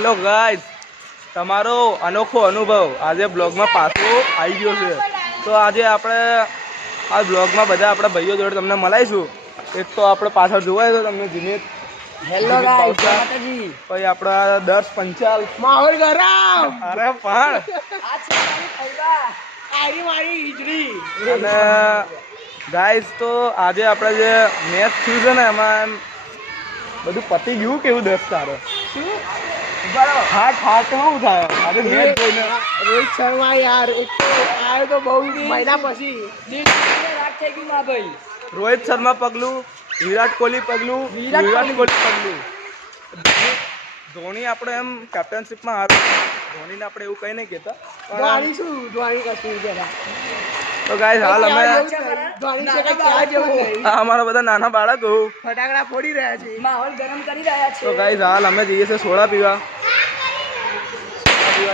Hello guys, તમારો અનોખો અનુભવ આજે બ્લોગમાં પાછો આવી ગયો છે. તો આજે આપણે આ બ્લોગમાં બધા આપણા ભાઈઓ જોડે તમને મળાઈશું. એક તો આપણે પાછળ જોવાય તો તમને જીમિત, હેલો ગાઈસ, માતાજી. પછી આપણા દર્શ પંચાલ, માહોલ ગરમ. અરે પણ આ છે મારી ફૈબા, આરી મારી ઈજડી. અને ગાઈસ તો આજે આપણે જે મેચ થયું છે ને એમાં બધું પતી ગયું. કેવું દસ તારે હાથ શું થાય આજે મેચ જોઈને? રોહિત શર્મા યાર એક તો આવ્યો તો બહુ મહિના પછી રાત થઈ ગયું માં ભાઈ. રોહિત શર્મા પગલું, વિરાટ કોહલી પગલું, વિરાટ કોહલી પગલું. ધોની આપણે એમ કેપ્ટનશીપમાં હારું, ધોનીને આપણે એવું કંઈ નહીં કહેતા. ધોની શું ધોની કશું જરા. તો ગાઈસ હાલ અમે ધોની છે કે ક્યાં જેવું આ અમારા બધા નાના બાળકો ફટાકડા ફોડી રહ્યા છે, માહોલ ગરમ કરી રહ્યા છે. તો ગાઈસ હાલ અમે જઈએ છીએ સોડા પીવા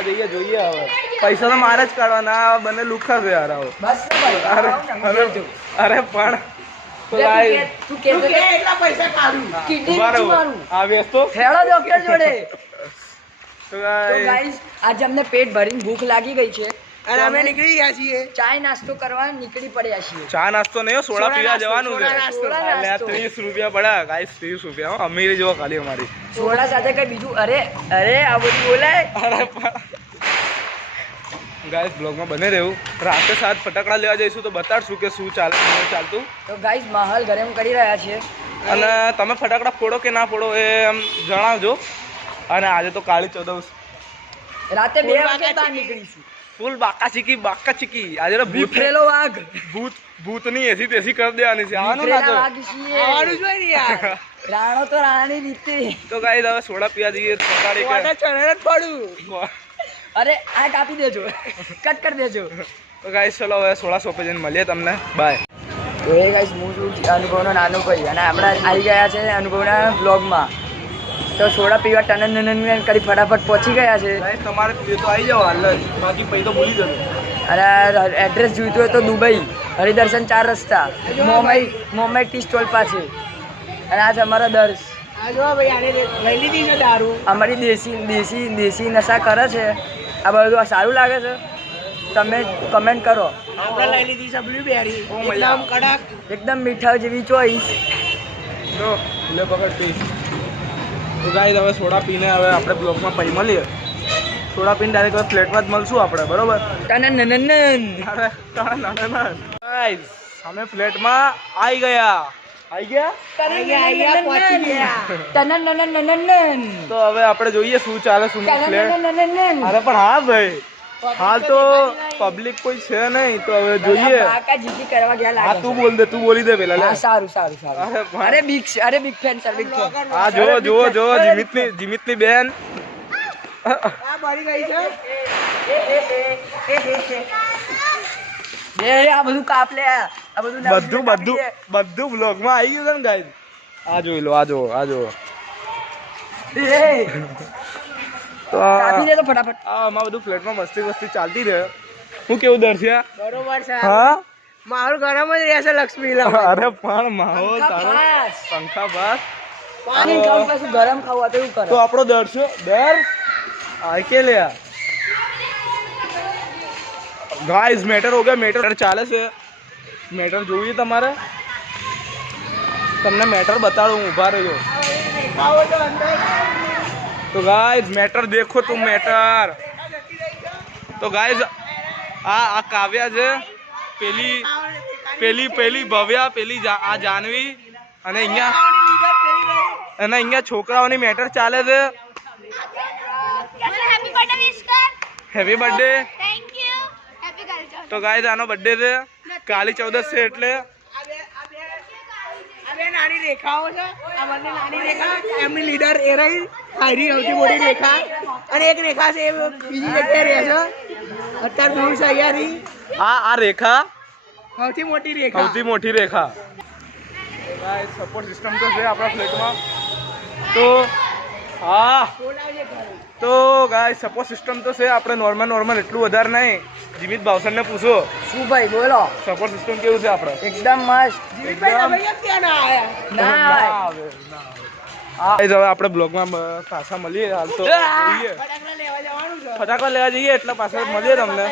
જઈએ. જોઈએ હવે પૈસા તો મારે જ કાઢવાના, બંને લુખા છે યાર. આવો બસ અરે અરે પણ તો ગાઈસ તું કે એટલા પૈસા કાઢું કિડની મારું આ વેસ્તો હેડો ડોક્ટર જોડે. તો તો ગાઈસ આજે અમને પેટ ભરીને ભૂખ લાગી ગઈ છે અને અમે નીકળી ગયા છીએ ચાય નાસ્તો કરવા નીકળી પડ્યા છીએ. ચા નાસ્તો નહીં, સોડા પીવા જવાનું છે. સોડા નાસ્તો. 30 રૂપિયા પડ્યા ગાઈસ, 30 રૂપિયા. અમીરી જેવો ખાલી અમારી. સોડા સાથે કઈ બીજું? અરે અરે આ બધું બોલાય. અરે ગાઈસ બ્લોગમાં બને રહેવું. રાતે 7 ફટાકડા લેવા જઈશું તો બતાડશું કે શું ચાલે શું ચાલતું. તો ગાઈસ માહોલ ગરમ કરી રહ્યા છે અને તમે ફટાકડા ફોડો કે ના ફોડો એ એમ જણાવજો. અને આજે તો કાળી ચૌદસ, રાતે 2 વાગે બહાર નીકળીશું. ફૂલ બાકા ચીકી. આજે તો વિફરેલો વાઘ ભૂતની એસી તેસી કરી દેવાની છે. આવવાનું ના વિફરેલા વાઘ છીએ. આવવાનું જોઈએ ને યાર. રાણો તો રાણી રીતે. તો ગાઈસ હવે સોડા પીવા જઈએ. અરે આ કાપી દેજો, કટ કરી દેજો. તો ગાઈસ ચલો હવે સોડા શોપે જઈને મળીએ તમને. બાય. તો એ ગાઈસ હું છું અનુભવનો નાનો ભાઈ અને આપણે આવી ગયા છે અનુભવના બ્લોગમાં. તો સોડા પીવા ટનન કરી ફટાફટ પહોંચી ગયા છે. ગાઈસ તમારે પીવે તો આવી જાઓ હાલ જ, બાકી પૈ તો ભૂલી જજો. અને એડ્રેસ જોઈતું હોય તો દુબઈ હરિદર્શન 4 રસ્તા મોમાઈ ટી સ્ટોલ પાસે. અને આ છે અમારો દર્શ. અમારી દેશી નશા કરે છે. આ બધું સારું લાગે છે? તમે કમેન્ટ કરો. એકદમ મીઠા જેવી ચોઈસ. લે પકડ પી. તો ગાઈસ હવે સોડા પીને હવે આપણે બ્લોગમાં પૈ મળીએ. સોડા પીને ડાયરેક્ટ હવે ફ્લેટમાં જ મળશું આપણે, બરોબર? ગાઈસ અમે ફ્લેટમાં આવી ગયા. તો હવે આપણે જોઈએ શું ચાલે શું નહીં ફ્લેટ. અરે પણ હા ભાઈ, હાલ તો પબ્લિક કોઈ છે નહીં, તો હવે જોઈએ. હા તું બોલી દે પેલા. સારું. અરે big fan sir, big fan. હા જો જીમિતની બેન આ બધું કાપ લે. આ બધું બ્લોગમાં આવી ગયું છે ને ગાઈસ. આ જોઈ લો, આ જો તો કાપી દે તો ફટાફટ. આમાં બધું ફ્લેટમાં મસ્તી ચાલતી રહે. હું કેવું દર્શ્યા? બરોબર છે. હા માહોલ ગરમ જ રહેશે લક્ષ્મી. અરે પણ માહોલ તારો પંખા બાસ. પાણી ખાવું પછી ગરમ ખાવું તો એવું કરો. તો આપણો દર્શ આ કે લે ગાઈસ મેટર હો ગયા. મેટર ચાલે છે. મેટર જોઈએ તમારે? તમને મેટર બતાડું, ઊભા રહેજો. તો ગાઈસ મેટર દેખો તું મેટર. તો ગાઈસ આ કાવ્યા છે, પેલી ભવ્યા, પેલી આ જાનવી, અને અહીંયા છોકરાઓની મેટર ચાલે છે. Happy birthday. તો ગાઈસ આનો બર્થડે છે, કાલી ચૌદસ છે એટલે. નાની રેખાઓ છે, આ બંને નાની રેખા. એમની લીડર એ રહી હારી સૌથી મોટી રેખા, અને એક રેખા છે બીજી જગ્યાએ રહે છે અત્યારે દૂર છે અહીંયાથી. આ રેખા સૌથી મોટી રેખા. ગાઈસ સપોર્ટ સિસ્ટમ તો છે આપણા ફ્લેટમાં. તો ગાઈસ સપોર્ટ સિસ્ટમ તો છે આપણે નોર્મલ એટલું વધારે નહીં. જીમિત ભાવસરને પૂછો. શું ભાઈ બોલો, સપોર્ટ સિસ્ટમ કેવું છે આપણે? એકદમ મસ્ત. હવે આપણે બ્લોગમાં પાછા મળીએ. હાલ તો જઈએ ફટાકડા લેવા જવાનું છે. ફટાકડા લેવા જઈએ એટલે પાછા મળીએ તમને.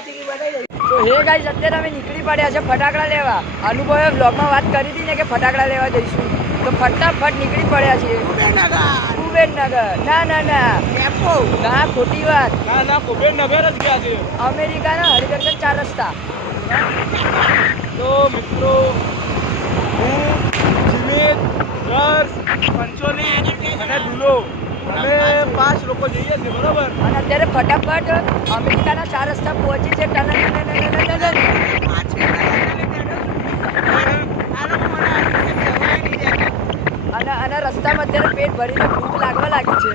તો હે ગાઈસ અત્યારે અમે નીકળી પડ્યા છે ફટાકડા લેવા. અનુભવે બ્લોગમાં વાત કરી હતી ને કે ફટાકડા લેવા જઈશું, તો ફટાફટ નીકળી પડ્યા છીએ. કુબેરનગર ના ના ના ના ખોટી વાત, ના કુબેરનગર જ ગયા છે. અમેરિકાના હરિકર્શન 4 રસ્તા. તો મિત્રો હું જીમિત, હર્ષ, પંચોલી અને દુલો અમે 5 લોકો જઈએ છીએ બરોબર. અને અત્યારે ફટાફટ અમેરિકાના 4 રસ્તા પહોંચી છે. અને રસ્તામાં અત્યારે પેટ ભરીને ભૂખ લાગવા લાગી છે.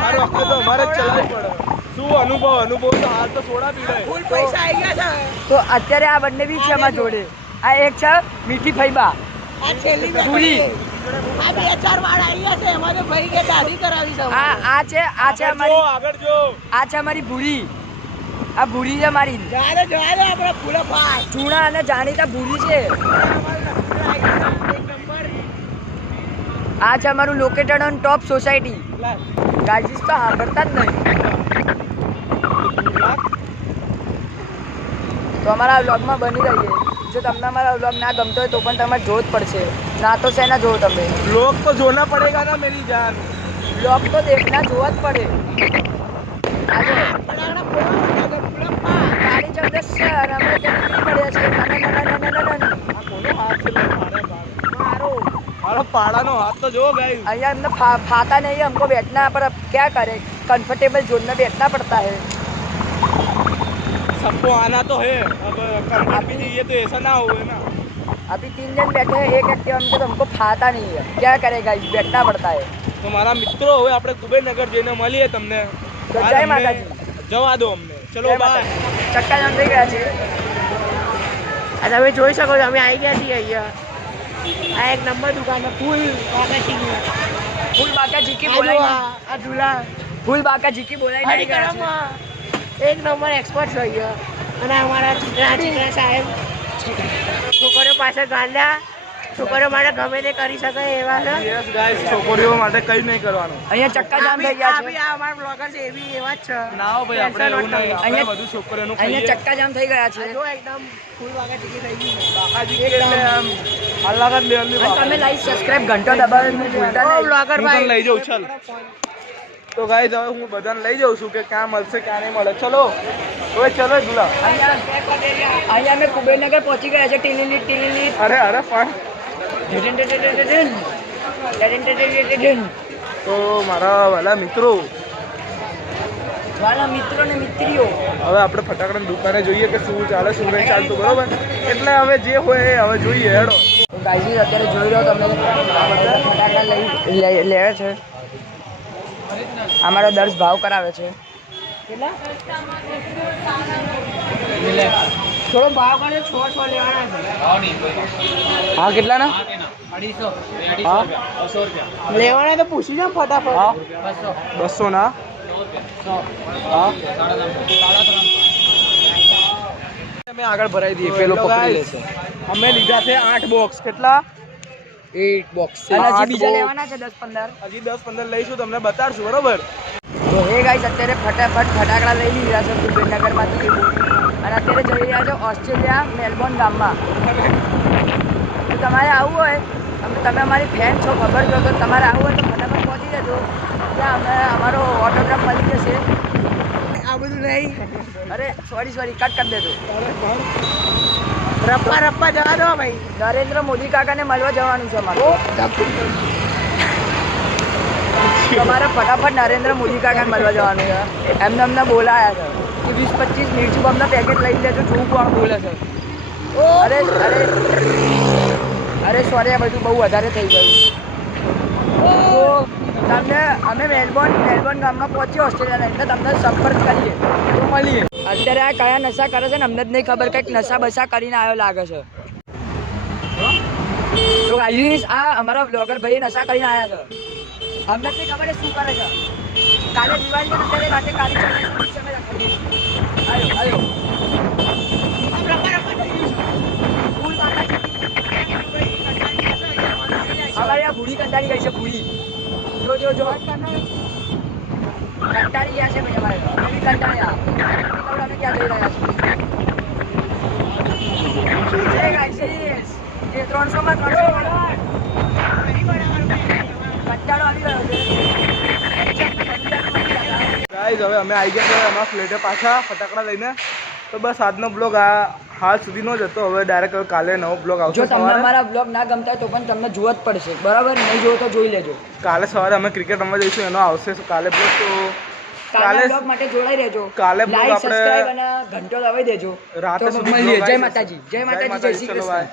હર વખતે તો અમારે જ ચલાવવું પડે. શું અનુભવ તો હાલ તો સોડા પીડાય. ફૂલ પૈસા આવી ગયા છે. તો અત્યારે આ બંને બી છે અમારા જોડે. આ એક છે મીઠી ફૈબા આ છેલ્લી પૂરી. આ 2-4 વાળ આવી ગયા છે. એમાં તો ભાઈ કે દાદી કરાવી છે. આ છે અમારી, આગળ જો આ છે અમારી ભૂરી. આ ભૂરી છે મારી. જોડે આપણે ફૂલો પાસ ચૂણા અને જાણીતા ભૂરી છે. આ છે અમારું located on top society. Guys તો સાંભળતા જ નહીં. તો અમારા વ્લોગમાં બની રહીએ. જો તમને અમારા વ્લોગ ના ગમતો હોય તો પણ તમારે જોવું જ પડશે. ના તો શેના જોવો તમે? लोग तो जोना पड़ेगा ना मेरी जान. વ્લોગ તો દેખના જોવા જ પડે. આજે ગાડી ચંદ્ર સર અમે ત્યાં નીકળી પડ્યા છે. આ કોનો હાથ છે? મારો પાડાનો હાથ તો જો ગાઈસ. અહીંયા એમને फाता नहीं है, हमको बैठना पर अब क्या करें, कंफर्टेबल जोन में बैठना पड़ता है. सबको आना तो है. अब कंफर्ट भी चाहिए तो ऐसा ना हो ना. अभी 3 जन बैठे हैं एक एक्टिवा में, तो हमको फाता नहीं है. क्या करेगा, बैठना पड़ता है. તો મારા મિત્રો હવે આપણે કુબેરનગર જઈને મળીએ તમને. તો જય માતાજી. જવા દો અમને. ચલો બાય. ચક્કા જામ થઈ ગયા છે. તમે જોઈ શકો છો અમે આવી ગયા છીએ અહીંયા. આ એક નંબર દુકાન છે. ફૂલ બાકા ચીકી. ફૂલ બાકા જીકી બોલાઈ, આ ઝૂલા ફૂલ બાકા જીકી બોલાઈ નહીં ગયા છે. એક નંબર એક્સપર્ટ છે અહીંયા. અને અમારા ચીકણા સાહેબ છોકરીઓ પાસે ગાંડા, છોકરીઓ માટે ગમે તે કરી શકે એવા છે. યસ ગાઈસ, છોકરીઓ માટે કંઈ નહીં કરવાનું. અહીંયા ચક્કા જામ થઈ ગયા છે. આ અમારા બ્લોગર છે એવી એવા જ છે. ના હો ભાઈ, આપણે એવું નહીં. આપણે અહીંયા- બધું છોકરીઓનું અહીંયા ખાઈએ. ચક્કા જામ થઈ ગયા છે. જો એકદમ ફૂલ બાકા ચીકી થઈ ગઈ છે. બાકાજી કે એટલે આમ અલગ જ લેવલની અને તમે લાઈક સબસ્ક્રાઇબ ઘંટો દબાવવાનું ભૂલતા ઓ નહીં. બ્લોગર હું તને ભાઈ લઈ જાઉં ચાલ. તો ગાઈસ હવે હું બધાને લઈ જાઉં છું કે ક્યાં મળશે ક્યાં નહીં મળે. ચલો હવે ચલો દુલા. અહીંયા અમે કુબેરનગર પહોંચી ગયા છે. ટીલીલી અરે પણ તો મારા વાલા મિત્રો વાલા મિત્રો ને મિત્રીઓ, હવે આપણે ફટાકડાની દુકાને જોઈએ કે શું ચાલે શું નહીં ચાલતું બરોબર. એટલે હવે જે હોય એ હવે જોઈએ. હેડો. તો ગાઈઝ અત્યારે જોઈ રહ્યો તમે ફટાકડા લેવે છે. અમારો દર્શ ભાવ કરાવે છે. થોડો ભાવ કરે 600 લેવાના છે. હા કેટલાના? હા લેવાના તો પૂછી જાવ ફટાફટ. હા 200 ના. હા અમે આગળ ભરાઈ દઈએ. પેલો પકડી લેશે. અમે લીધા છે 8 બોક્સ. કેટલા? 8 બોક્સ. અને હજી બીજા લેવાના છે 10-15. હજી 10-15 લઈશું, તમને બતાડશું બરોબર. તો હે ગાઈસ અત્યારે ફટાફટ ફટાકડા લઈ લીધા છે કુબેરનગરમાંથી. અને અત્યારે જઈ રહ્યા છે ઓસ્ટ્રેલિયા મેલબોર્ન ગામમાં. તો તમારે આવવું હોય, તમે અમારી ફેન છો ખબર છો, તો તમારે આવવું હોય તો ફટાફટ પહોંચી જજો. ત્યાં અમારો ઓટોગ્રાફ મળી જશે. આ બધું નહીં. અરે સોરી કટ કરી દેજો. રપ્પા જવા દો ભાઈ. નરેન્દ્ર મોદી કાકાને મળવા જવાનું છે અમારે. તમારે ફટાફટ નરેન્દ્ર મોદી કાકાને મળવા જવાનું છે. અમને બોલાયા છે કે 20-25 મિનિટ અમને પેકેટ લઈ લેજો. જોવું કોણ બોલે છે. અરે સોરી, આ બધું બહુ વધારે થઈ ગયું. તો તમને અમે મેલબોર્ન ગામમાં પહોંચીએ ઓસ્ટ્રેલિયાના, એટલે તમને સંપર્ક કરીએ તો મળીએ. અત્યારે આ કયા નશા કરે છે ને અમને જ નહીં ખબર. કંઈક નશા બસા કરીને આવ્યો લાગે છે. તો ગાઈસ આ અમારા બ્લોગર ભાઈ નશા કરીને આવ્યા છે. અમને જ નહીં ખબર એ શું કરે છે. કાલે દિવાળી છે, અત્યારે રાતે કાલે આવ્યો અમારે આ ભૂરી કંટાળી ગઈ છે. ભૂરી જો કંટાળી ગયા છે ભાઈ અમારે તો. અમે બી કંટાળ્યા. અમે ક્યાં જઈ રહ્યા છીએ? guys, એ 300 માં 300 કંટાળો આવી ગયો છે. ગાઈઝ હવે અમે આવી ગયા છે અમારા ફ્લેટે પાછા ફટાકડા લઈને. તો બસ આજનો બ્લોગ આ હાલ સુધીનો જ હતો. હવે ડાયરેક્ટ કાલે નવો બ્લોગ આવશે જો તમને સવારે. અમારા બ્લોગ ના ગમતા હોય તો પણ તમને જોવા જ પડશે, બરાબર? નહીં જોવો તો જોઈ લેજો. કાલે સવારે અમે ક્રિકેટ રમવા જઈશું, એનો આવશે કાલે બ્લોગ. તો કાલે બ્લોગ માટે જોડાઈ રહેજો. કાલે vlog લાઈક, આપણે સબસ્ક્રાઇબ અને ઘંટો દબાવી દેજો. રાતે તો સુધી મળીએ. vlog જય આવી માતાજી. જશે. જય માતાજી. જય શ્રી ચલો કૃષ્ણ. બાય.